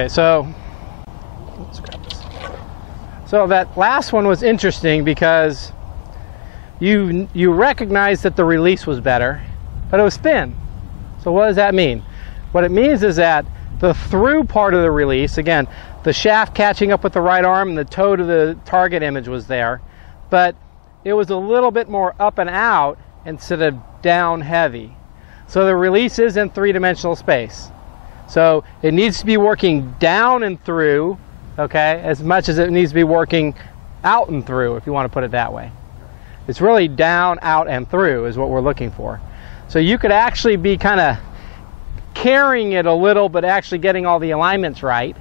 Okay, so let's grab this. So that last one was interesting because you recognized that the release was better, but it was thin. So what does that mean? What it means is that the through part of the release, again, the shaft catching up with the right arm and the toe to the target image was there, but it was a little bit more up and out instead of down heavy. So the release is in three-dimensional space. So it needs to be working down and through, okay, as much as it needs to be working out and through, if you want to put it that way. It's really down, out, and through is what we're looking for. So you could actually be kind of carrying it a little, but actually getting all the alignments right,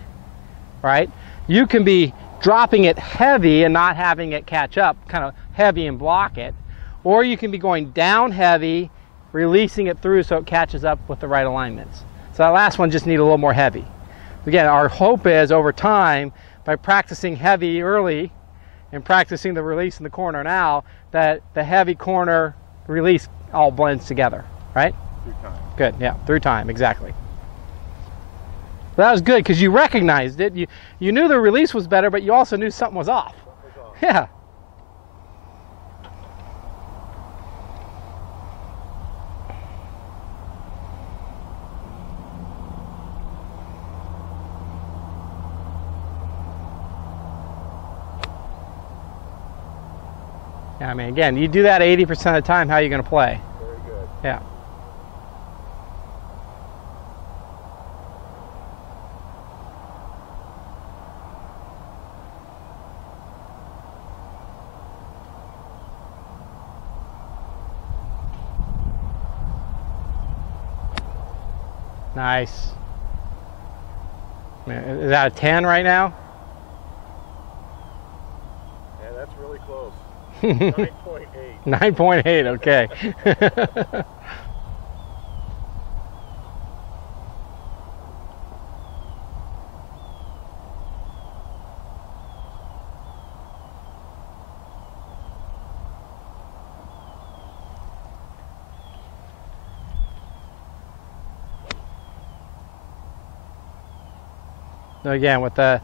right? You can be dropping it heavy and not having it catch up, kind of heavy and block it. Or you can be going down heavy, releasing it through so it catches up with the right alignments. So that last one just needs a little more heavy. Again, our hope is over time, by practicing heavy early and practicing the release in the corner now, that the heavy corner release all blends together, right? Through time. Good, yeah, through time, exactly. That was good because you recognized it. You knew the release was better, but you also knew something was off. Something was off. Yeah. Yeah, I mean, again, you do that 80% of the time, how are you going to play? Very good. Yeah. Nice. Is that a 10 right now? Yeah, that's really close. 9.8. 9.8, okay. So again, with the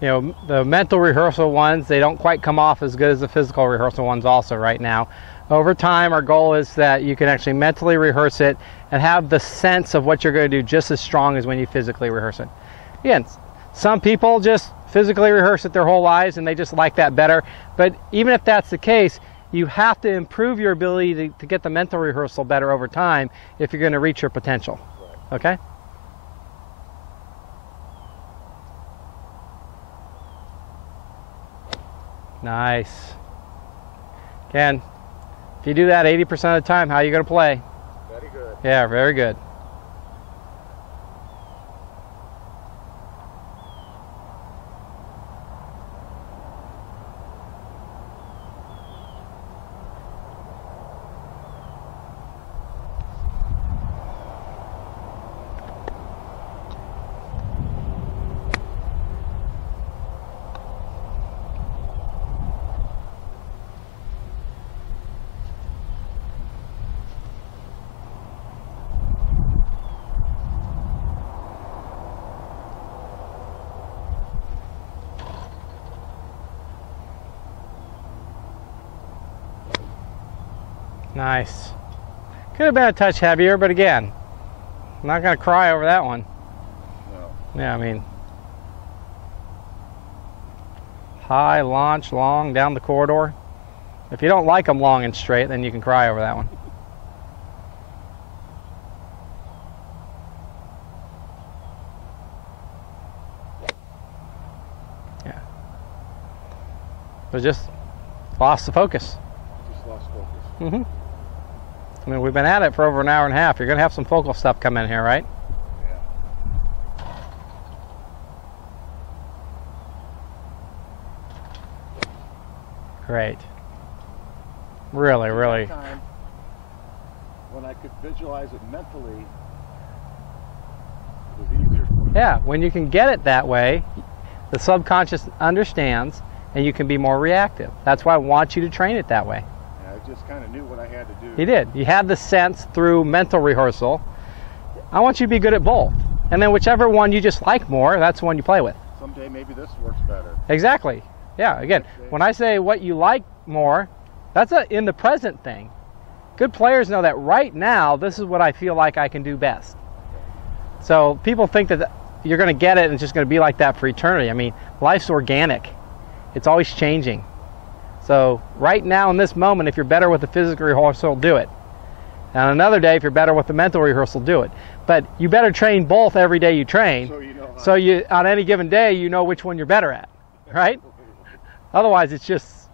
the mental rehearsal ones, they don't quite come off as good as the physical rehearsal ones also right now. Over time, our goal is that you can actually mentally rehearse it and have the sense of what you're going to do just as strong as when you physically rehearse it. Again, some people just physically rehearse it their whole lives and they just like that better. But even if that's the case, you have to improve your ability to get the mental rehearsal better over time if you're going to reach your potential. Right. Okay? Nice. Again, if you do that 80% of the time, how are you going to play? Very good. Yeah, very good. Nice. Could have been a touch heavier, but again, I'm not going to cry over that one. No. Yeah, I mean, high, launch, long, down the corridor. If you don't like them long and straight, then you can cry over that one. Yeah. But just lost the focus. Just lost focus. Mm-hmm. I mean, we've been at it for over an hour and a half. You're going to have some focal stuff come in here, right? Yeah. Great. Really, really. Time, when I could visualize it mentally, it was easier for me. Yeah, when you can get it that way, the subconscious understands and you can be more reactive. That's why I want you to train it that way. I just kind of knew what I had to do. You did. You had the sense through mental rehearsal. I want you to be good at both. and then whichever one you just like more, that's the one you play with. Someday maybe this works better. Exactly. Yeah, again, when I say what you like more, that's a in the present thing. Good players know that right now, this is what I feel like I can do best. So people think that you're going to get it and it's just going to be like that for eternity. I mean, life's organic. It's always changing. So right now in this moment, if you're better with the physical rehearsal, do it. And another day, if you're better with the mental rehearsal, do it. But you better train both every day you train. So you on any given day, you know which one you're better at, right? Otherwise, it's just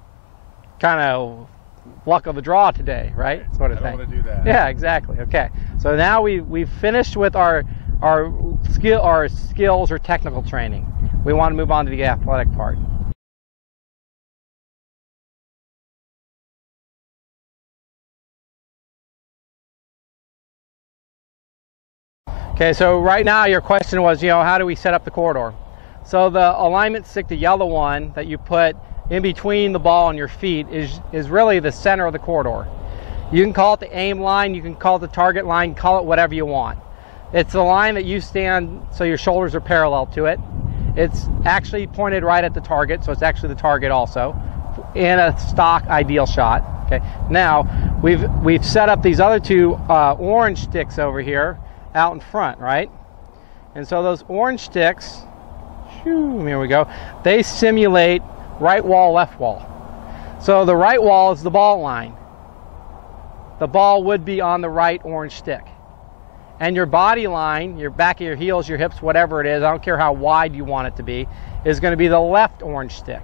kind of luck of the draw today, right? Sort of thing. I don't want to do that. Yeah, exactly. Okay. So now we've finished with our skills or technical training. We want to move on to the athletic part. Okay, so right now your question was, how do we set up the corridor? So the alignment stick, the yellow one that you put in between the ball and your feet is really the center of the corridor. You can call it the aim line, you can call it the target line, call it whatever you want. It's the line that you stand so your shoulders are parallel to it. It's actually pointed right at the target, so it's actually the target also, in a stock ideal shot. Okay. Now we've set up these other two orange sticks over here out in front, right? And so those orange sticks, here we go, they simulate right wall, left wall. So the right wall is the ball line. The ball would be on the right orange stick. And your body line, your back of your heels, your hips, whatever it is, I don't care how wide you want it to be, is going to be the left orange stick.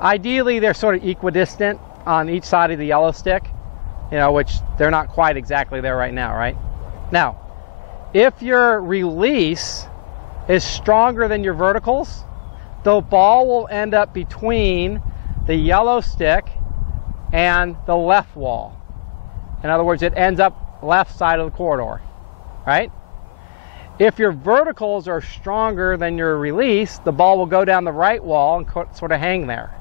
Ideally they're sort of equidistant on each side of the yellow stick, which they're not quite exactly there right now, right? Now, if your release is stronger than your verticals, the ball will end up between the yellow stick and the left wall. In other words, it ends up left side of the corridor, right? If your verticals are stronger than your release, the ball will go down the right wall and sort of hang there.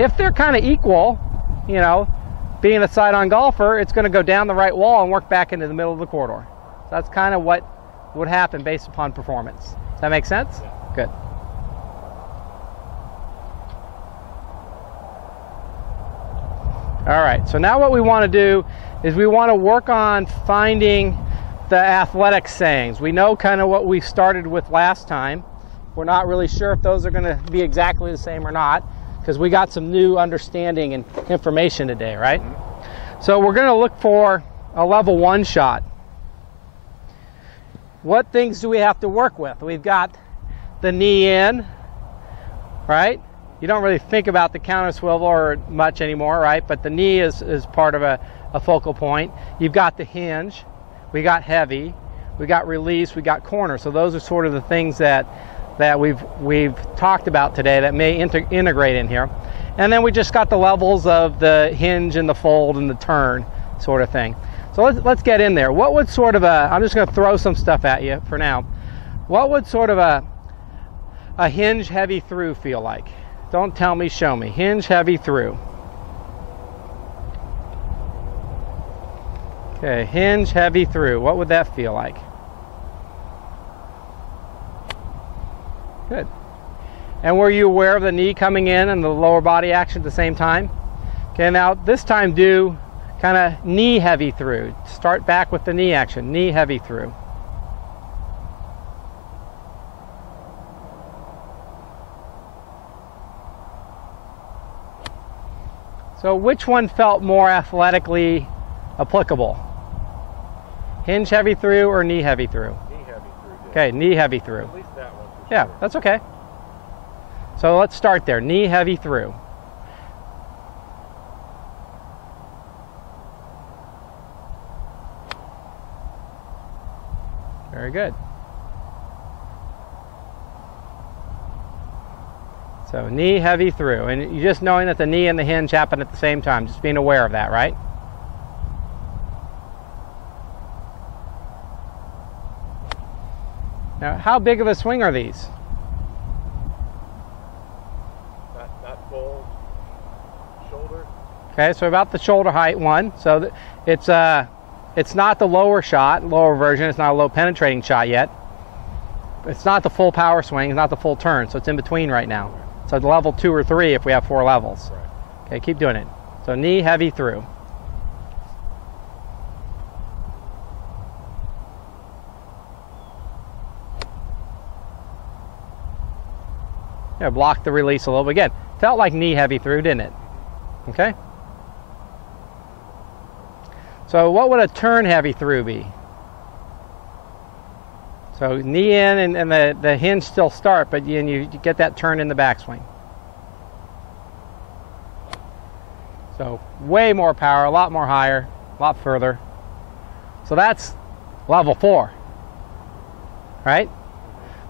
If they're kind of equal, being a side-on golfer, it's going to go down the right wall and work back into the middle of the corridor. So that's kind of what would happen based upon performance. Does that make sense? Yeah. Good. All right, so now what we want to do is we want to work on finding the athletic sayings. We know kind of what we started with last time. We're not really sure if those are going to be exactly the same or not, because we got some new understanding and information today, right? Mm-hmm. So we're going to look for a level 1 shot. What things do we have to work with? We've got the knee in, right? You don't really think about the counter swivel or much anymore, right? But the knee is part of a focal point. You've got the hinge, we got heavy, we got release, we got corner. So those are sort of the things that we've talked about today that may integrate in here. And then we just got the levels of the hinge and the fold and the turn sort of thing. So let's get in there. What would sort of I'm just going to throw some stuff at you for now. What would sort of a hinge heavy through feel like? Don't tell me, show me. Hinge heavy through. Okay, hinge heavy through. What would that feel like? Good. And were you aware of the knee coming in and the lower body action at the same time? Okay, now this time do kind of knee heavy through. Start back with the knee action. Knee heavy through. So which one felt more athletically applicable? Hinge heavy through or knee heavy through? Knee heavy through. Okay, knee heavy through. At least that one for Yeah, sure. that's okay. So let's start there. Knee heavy through. Very good. So knee heavy through, and you just knowing that the knee and the hinge happen at the same time, just being aware of that, right? Now, how big of a swing are these? Not full shoulder. Okay, so about the shoulder height one. So it's It's not the lower shot, lower version. It's not a low penetrating shot yet. It's not the full power swing. It's not the full turn. So it's in between right now. So it's level 2 or 3 if we have 4 levels. Okay, keep doing it. So knee heavy through. Yeah, block the release a little bit. Again, felt like knee heavy through, didn't it? Okay. So what would a turn heavy through be? So knee in and the hinge still start, but you get that turn in the backswing. So way more power, a lot more higher, a lot further. So that's level 4, right?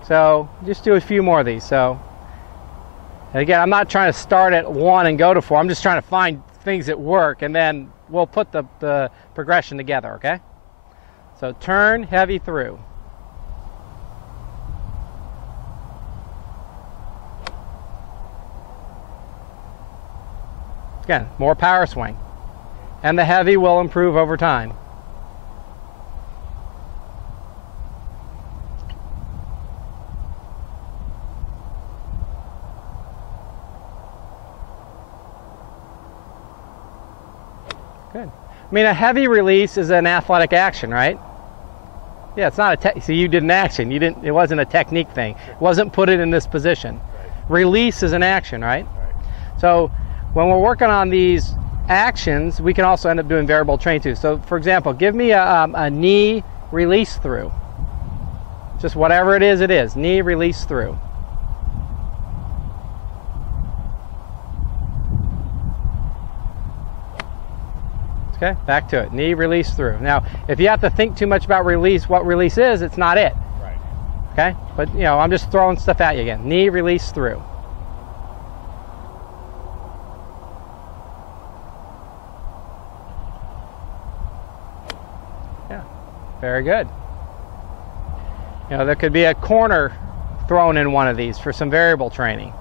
So just do a few more of these. So, and again, I'm not trying to start at 1 and go to 4. I'm just trying to find things that work, and then we'll put the progression together, okay? So turn heavy through. Again, more power swing. And the heavy will improve over time. Good. I mean, a heavy release is an athletic action, right? Yeah, it's not a so you did an action. You didn't. It wasn't a technique thing. It wasn't put it in this position. Release is an action, right? So when we're working on these actions, we can also end up doing variable train too. So for example, give me a knee release through. Just whatever it is, knee release through. Okay, back to it. Knee release through. Now, if you have to think too much about release, what release is, it's not it. Right. Okay, but you know, I'm just throwing stuff at you again. Knee release through. Yeah, very good. You know, there could be a corner thrown in one of these for some variable training.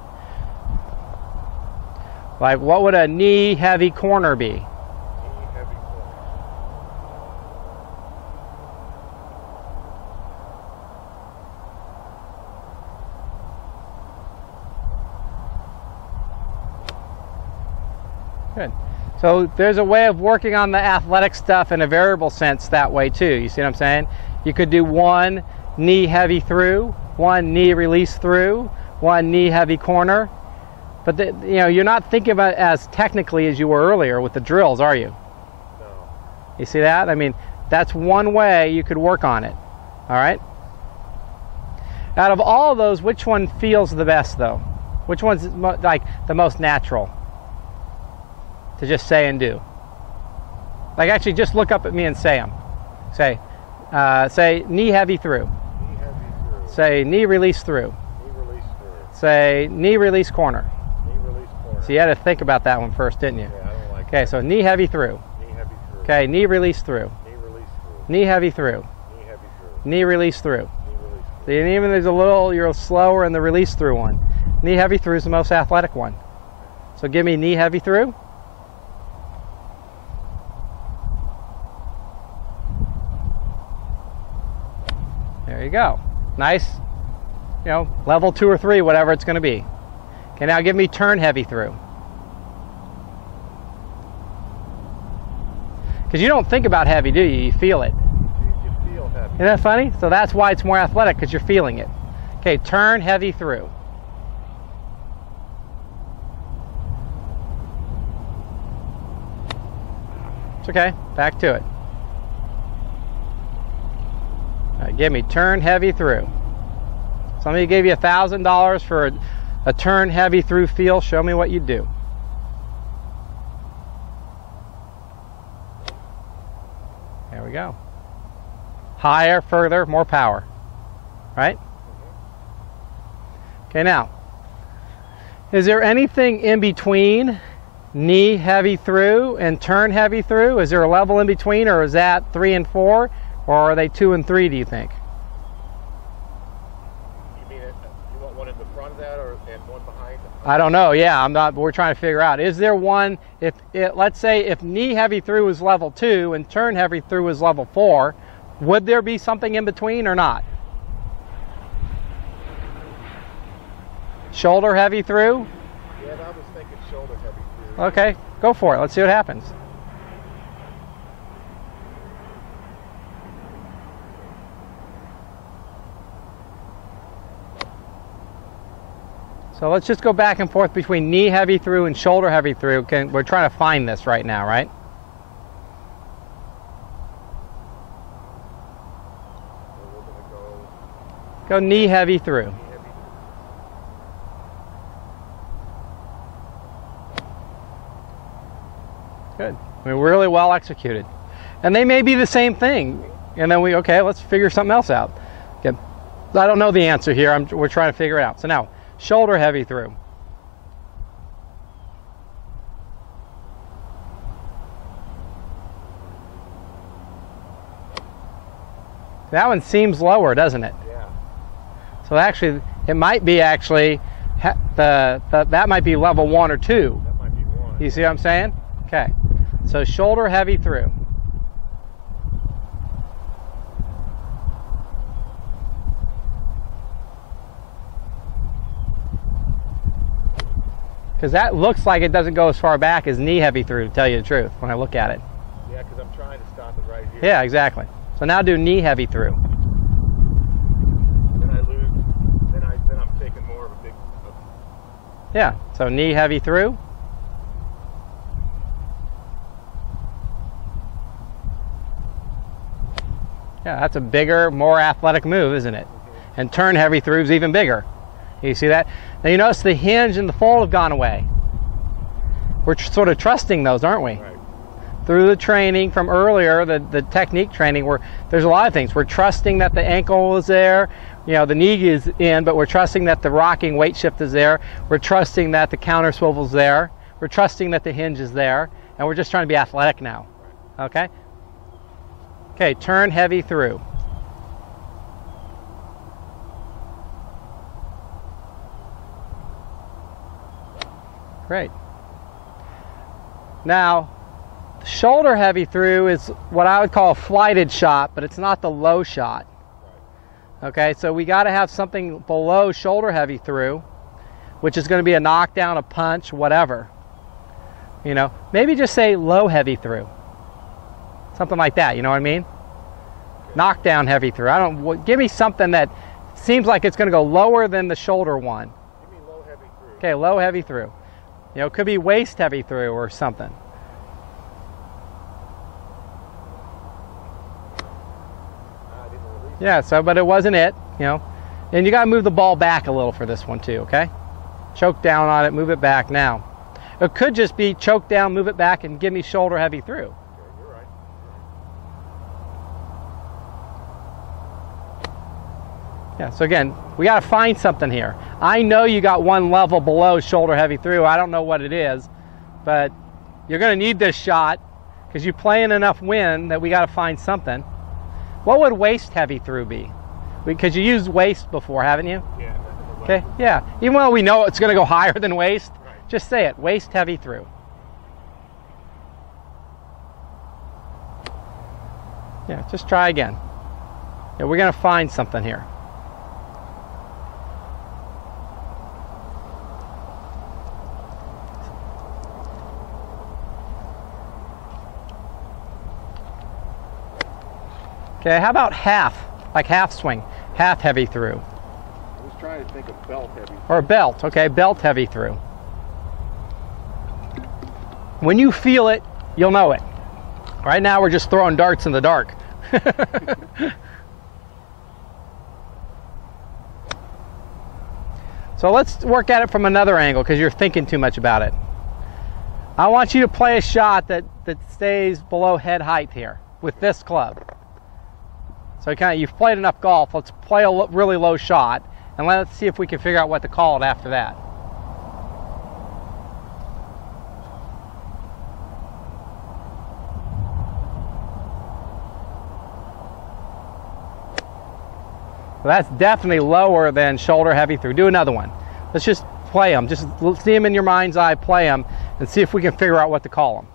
Like, what would a knee heavy corner be? Good. So there's a way of working on the athletic stuff in a variable sense that way too. You see what I'm saying? You could do 1 knee heavy through, 1 knee release through, 1 knee heavy corner. But you know, you're not thinking about it as technically as you were earlier with the drills, are you? No. You see that? I mean, that's one way you could work on it. All right? Out of all of those, which one feels the best though? Which one's like the most natural to just say and do? Like, actually just look up at me and say them. Say knee heavy through. Knee heavy through. Say knee release through. Knee release through. Say knee release corner. Knee release corner. So you had to think about that one first, didn't you? Yeah, I don't like Okay, that. so knee heavy through. Knee heavy through. Okay, knee release through. Knee release through. Knee heavy through. Knee heavy through. Knee release through. Knee release So through. even there's a little, you're slower in the release through one. Knee heavy through is the most athletic one. So give me knee heavy through. There you go. Nice, you know, level 2 or 3, whatever it's going to be. Okay, now give me turn heavy through. Because you don't think about heavy, do you? You feel it. You feel heavy. Isn't that funny? So that's why it's more athletic, because you're feeling it. Okay, turn heavy through. It's okay. Back to it. All right, give me turn heavy through. Somebody gave you $1,000 for a turn heavy through feel. Show me what you do. There we go. Higher, further, more power. Right? Okay, now, is there anything in between knee heavy through and turn heavy through? Is there a level in between, or is that 3 and 4, or are they 2 and 3, do you think? You mean you want one in the front of that and one behind? I don't know. Yeah, I'm not. We're trying to figure out. Is there one? Let's say if knee heavy through is level 2 and turn heavy through is level 4, would there be something in between or not? Shoulder heavy through? Yeah, I was thinking shoulder heavy through. Okay, go for it. Let's see what happens. So let's just go back and forth between knee heavy through and shoulder heavy through. We're trying to find this right now, right? So we're going to Go knee heavy through. heavy. Good. I mean, really well executed. And they may be the same thing. And then okay, let's figure something else out. Okay. I don't know the answer here. We're trying to figure it out. So now, shoulder heavy through. That one seems lower, doesn't it? Yeah. So actually, it might be actually, that might be level 1 or 2. That might be one. You see what I'm saying? Okay. So shoulder heavy through. Because that looks like it doesn't go as far back as knee heavy through, to tell you the truth, when I look at it. Yeah, because I'm trying to stop it right here. Yeah, exactly. So now do knee heavy through. Then I lose. Then I'm taking more of a big. Yeah, so knee heavy through. Yeah, that's a bigger, more athletic move, isn't it? And turn heavy through is even bigger. You see that? Now you notice the hinge and the fold have gone away. We're sort of trusting those, aren't we? Right. Through the training from earlier, the technique training, there's a lot of things. We're trusting that the ankle is there, the knee is in, but we're trusting that the rocking weight shift is there. We're trusting that the counter swivel is there. We're trusting that the hinge is there, and we're just trying to be athletic now. Okay? Okay, turn heavy through. Great. Now, shoulder heavy through is what I would call a flighted shot, but it's not the low shot. Okay, so we got to have something below shoulder heavy through, which is going to be a knockdown, a punch, whatever. Maybe just say low heavy through. Something like that, you know what I mean? Knockdown heavy through. Give me something that seems like it's going to go lower than the shoulder one. Give me low heavy through. Okay, low heavy through. It could be waist heavy through or something. I didn't release it. Yeah, but it wasn't it, And you got to move the ball back a little for this one too, okay? Choke down on it, move it back now. It could just be choke down, move it back, and give me shoulder heavy through. Okay, you're right. Yeah, so again, we got to find something here. I know you got one level below shoulder heavy through. I don't know what it is, but you're going to need this shot because you're playing enough wind that we got to find something. What would waist heavy through be? Because you used waist before, haven't you? Yeah. Okay, yeah. Even though we know it's going to go higher than waist, Right. just say it, waist heavy through. Yeah, just try again. Yeah, we're going to find something here. Okay, how about half, like half swing, half heavy through? I was trying to think of belt heavy. Or belt, okay, belt heavy through. When you feel it, you'll know it. Right now we're just throwing darts in the dark. So let's work at it from another angle because you're thinking too much about it. I want you to play a shot that stays below head height here with this club. So you've played enough golf. Let's play a really low shot, and let's see if we can figure out what to call it after that. So that's definitely lower than shoulder heavy through. Do another one. Let's just play them. Just see them in your mind's eye, play them, and see if we can figure out what to call them.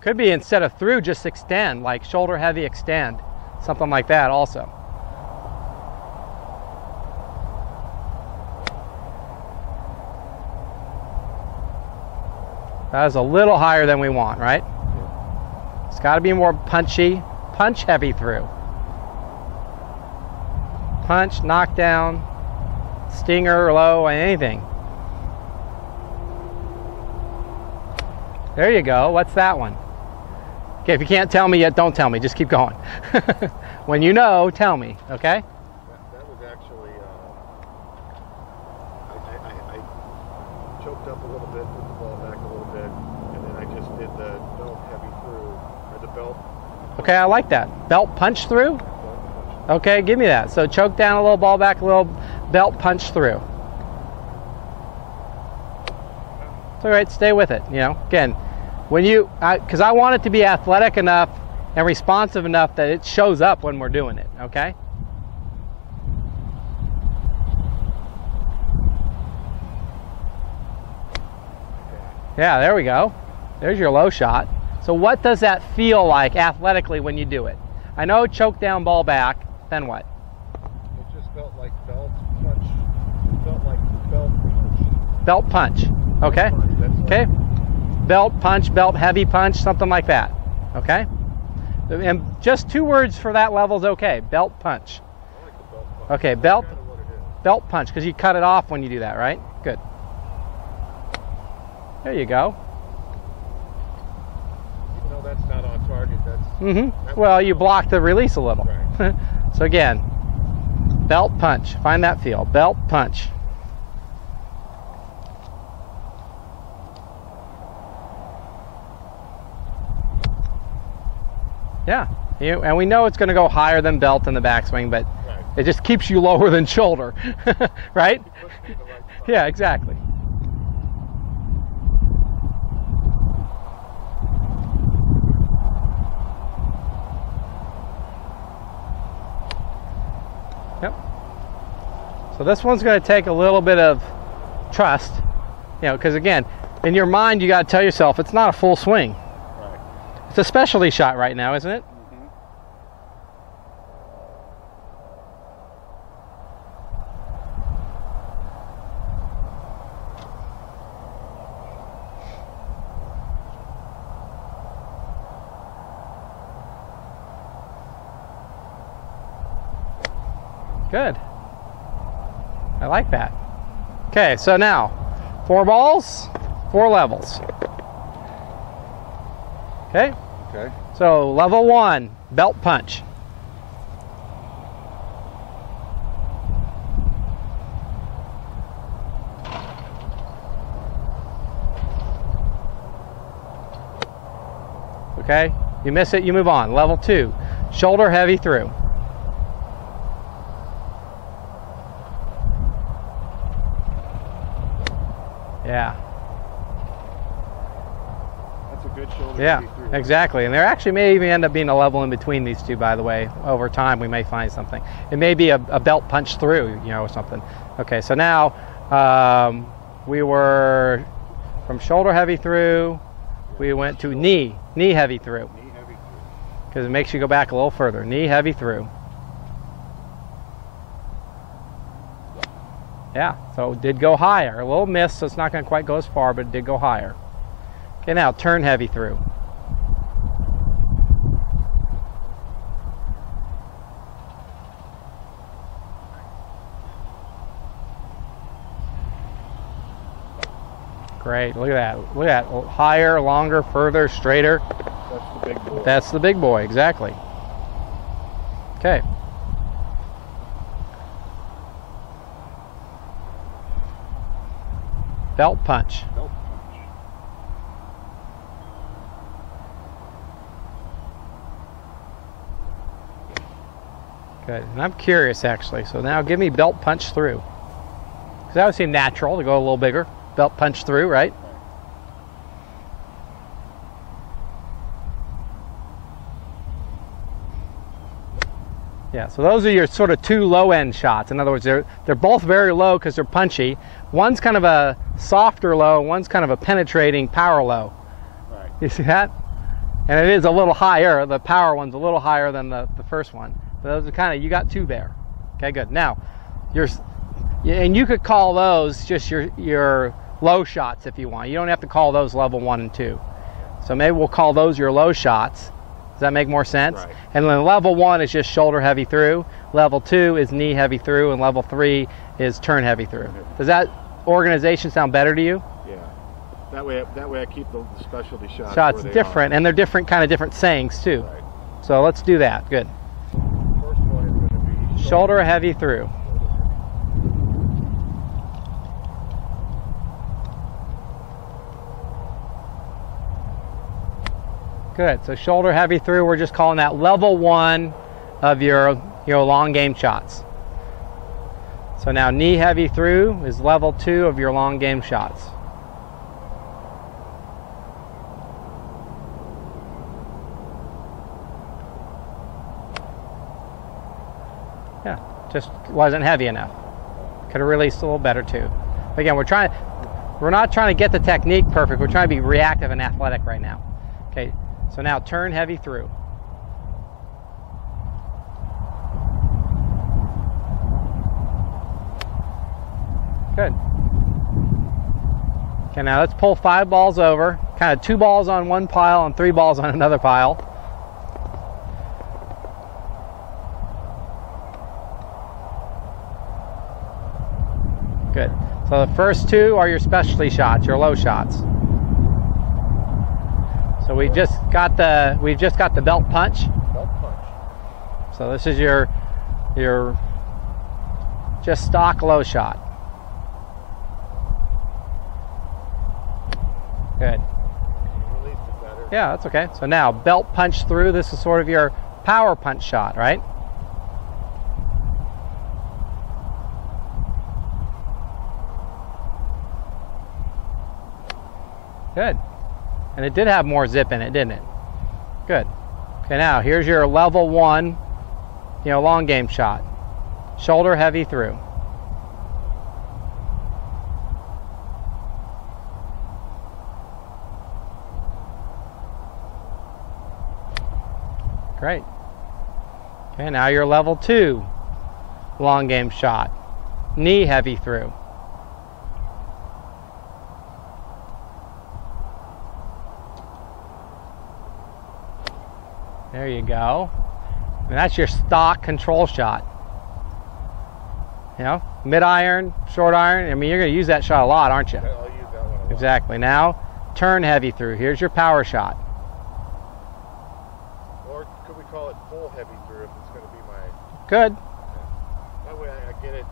Could be instead of through, just extend, like shoulder heavy extend. Something like that also. That is a little higher than we want, right? It's got to be more punchy. Punch heavy through. Punch, knockdown, stinger, low, anything. There you go. What's that one? Okay, if you can't tell me yet, don't tell me. Just keep going. When you know, tell me, okay? That was actually, I choked up a little bit, put the ball back a little bit, and then I just did the belt heavy through, or the belt. Okay, I like that. Belt punch through? Okay, give me that. So choke down a little, ball back a little, belt punch through. It's all right, stay with it, you know. Again, when you, because I want it to be athletic enough and responsive enough that it shows up when we're doing it, okay? Yeah, there we go. There's your low shot. So what does that feel like athletically when you do it? I know choke down, ball back, then what? It just felt like belt punch. It felt like belt punch. Belt punch, okay? Okay. Belt punch, belt heavy punch, something like that, okay? And just 2 words for that level is okay. Belt punch. I like the belt punch. Okay, That's belt, kinda what it is. belt punch, because you cut it off when you do that, right? Good. There you go. Even though that's not on target, that's... Well, you block the release a little. Right. So again, belt punch. Find that feel. Belt punch. Yeah, and we know it's going to go higher than belt in the backswing, but Right. it just keeps you lower than shoulder, right? It puts me in the right spot. Yeah, exactly. Yep. So this one's going to take a little bit of trust, you know, because again, in your mind, you got to tell yourself it's not a full swing. Right. It's a specialty shot right now, isn't it? Good. I like that. Okay, so now 4 balls, 4 levels. Okay? Okay. So level 1, belt punch. Okay? You miss it, you move on. Level 2, shoulder heavy through. Yeah. That's a good shoulder. Yeah, heavy through. exactly. And there actually may even end up being a level in between these two, by the way. Over time, we may find something. It may be a belt punch through, you know, or something. Okay, so now we were from shoulder heavy through, we went to knee heavy through. Knee heavy through. Because it makes you go back a little further. Knee heavy through. Yeah, so it did go higher. A little miss, so it's not going to quite go as far, but it did go higher. Okay, now turn heavy through. Great, look at that. Look at that. Higher, longer, further, straighter. That's the big boy. That's the big boy, exactly. Okay. Belt punch. Belt punch. Good. And I'm curious, actually. So now give me belt punch through. Because that would seem natural to go a little bigger. Belt punch through, right? Yeah, so those are your sort of two low-end shots. In other words, they're both very low because they're punchy. One's kind of a softer low, one's kind of a penetrating power low. Right. You see that? And it is a little higher. The power one's a little higher than the first one. But those are kind of, you got two there. Okay, good. Now, and you could call those just your low shots if you want. You don't have to call those level 1 and 2. So maybe we'll call those your low shots. Does that make more sense? Right. And then level 1 is just shoulder heavy through. Level 2 is knee heavy through, and level 3 is turn heavy through. Does that organization sound better to you? Yeah. That way I keep the specialty shots. Shots different, and they're different sayings too. Right. So let's do that. Good. First one is going to be Shoulder heavy through. Good. So shoulder heavy through, we're just calling that level 1 of your long game shots. So now knee heavy through is level 2 of your long game shots. Yeah, just wasn't heavy enough. Could have released a little better too. Again, we're not trying to get the technique perfect. We're trying to be reactive and athletic right now. Okay. So now turn heavy through. Good. Okay, now let's pull 5 balls over. Kind of 2 balls on one pile and 3 balls on another pile. Good. So the first 2 are your specialty shots, your low shots. So we've just got the belt punch. belt punch. So this is your just stock low shot. Good. Released it better. Yeah, that's okay. So now belt punch through. This is sort of your power punch shot, right? Good. And it did have more zip in it, didn't it? Good. Okay, now here's your level 1, long game shot. Shoulder heavy through. Great. Okay, now your level 2 long game shot. Knee heavy through. There you go. And that's your stock control shot. Mid iron, short iron. I mean, you're going to use that shot a lot, aren't you? I'll use that one a lot. Exactly. Now, turn heavy through. Here's your power shot. Or could we call it full heavy through if it's going to be my... Good. That way I get it.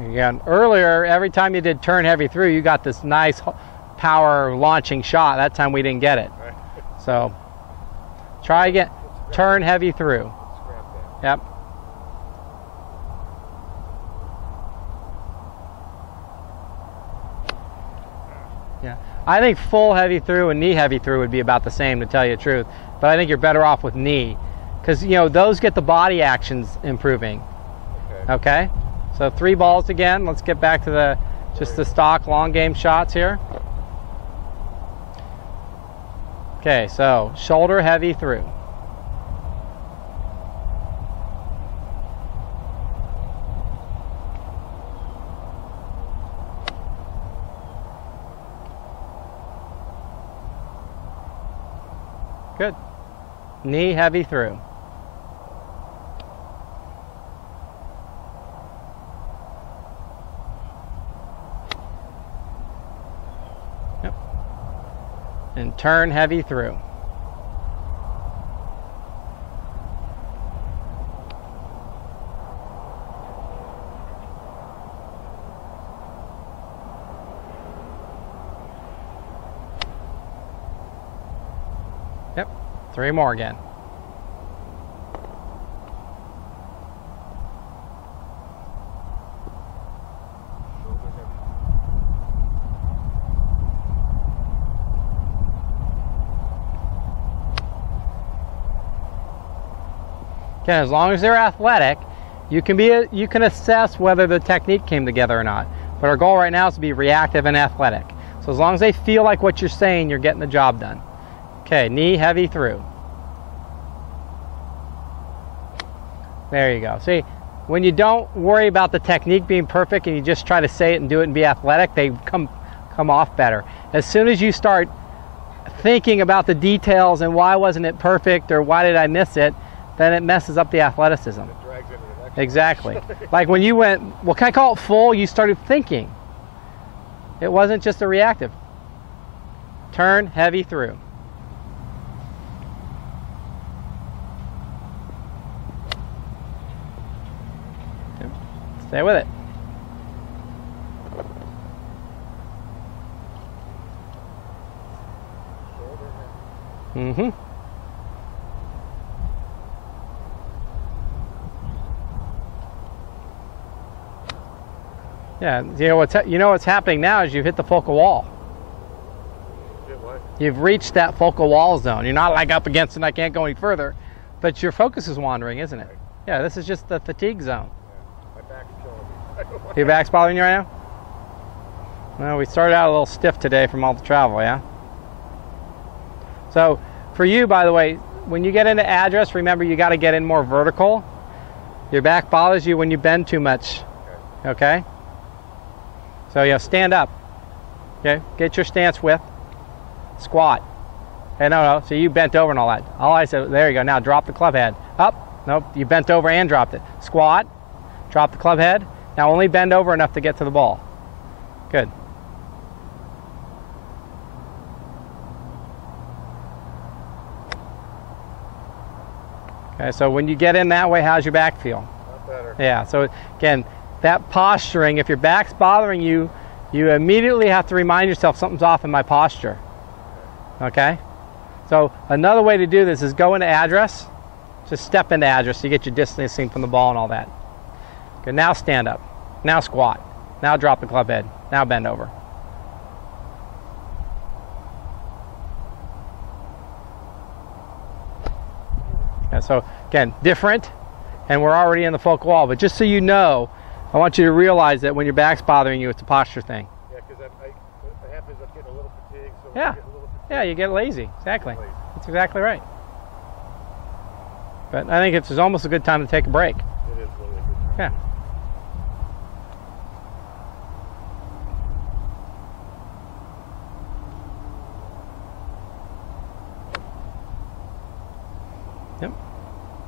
Again, earlier, every time you did turn heavy through, you got this nice power launching shot. That time we didn't get it. Right. So, try again. Turn heavy through. Scrap that. Yep. Yeah. I think full heavy through and knee heavy through would be about the same, to tell you the truth. But I think you're better off with knee. Because, those get the body actions improving. Okay? So 3 balls again. Let's get back to the stock long game shots here. Okay, so shoulder heavy through. Good. Knee heavy through. Yep. And turn heavy through. Yep. 3 more again. Okay, as long as they're athletic, you can assess whether the technique came together or not. But our goal right now is to be reactive and athletic. So as long as they feel like what you're saying, you're getting the job done. Okay, knee heavy through. There you go. See, when you don't worry about the technique being perfect and you just try to say it and do it and be athletic, they come off better. As soon as you start thinking about the details and why wasn't it perfect or why did I miss it, then it messes up the athleticism. It drags into the next Exactly. Like when you went, well, can I call it full? You started thinking. It wasn't just a reactive. Turn heavy through. Stay with it. Mm-hmm. Yeah, you know what's happening now is you've hit the focal wall. What? You've reached that focal wall zone. You're not like up against it and I can't go any further, but your focus is wandering, isn't it? Right. Yeah, this is just the fatigue zone. Yeah. My back's killing me. Your back's bothering you right now? Well, we started out a little stiff today from all the travel, yeah? So, for you, by the way, when you get into address, remember you got to get in more vertical. Your back bothers you when you bend too much, okay? So, stand up, okay? Get your stance width. Squat. Hey, no, so you bent over and all that. All I said, there you go. Now drop the club head. Up. Nope, you bent over and dropped it. Squat. Drop the club head. Now only bend over enough to get to the ball. Good. Okay, so when you get in that way, how's your back feel? Not better. Yeah, so again, that posturing, if your back's bothering you, you immediately have to remind yourself something's off in my posture. Okay? So another way to do this is go into address. Just step into address so you get your distancing from the ball and all that. Good, now stand up. Now squat. Now drop the club head. Now bend over. Okay, so again, different, and we're already in the focal wall, but just so you know, I want you to realize that when your back's bothering you, it's a posture thing. Yeah, because what happens is I'm getting a little fatigued. So Yeah. I get a little fatigued. Yeah, you get lazy. Exactly. Lazy. That's exactly right. But I think it's almost a good time to take a break. It is really a good time. Yeah. Yep.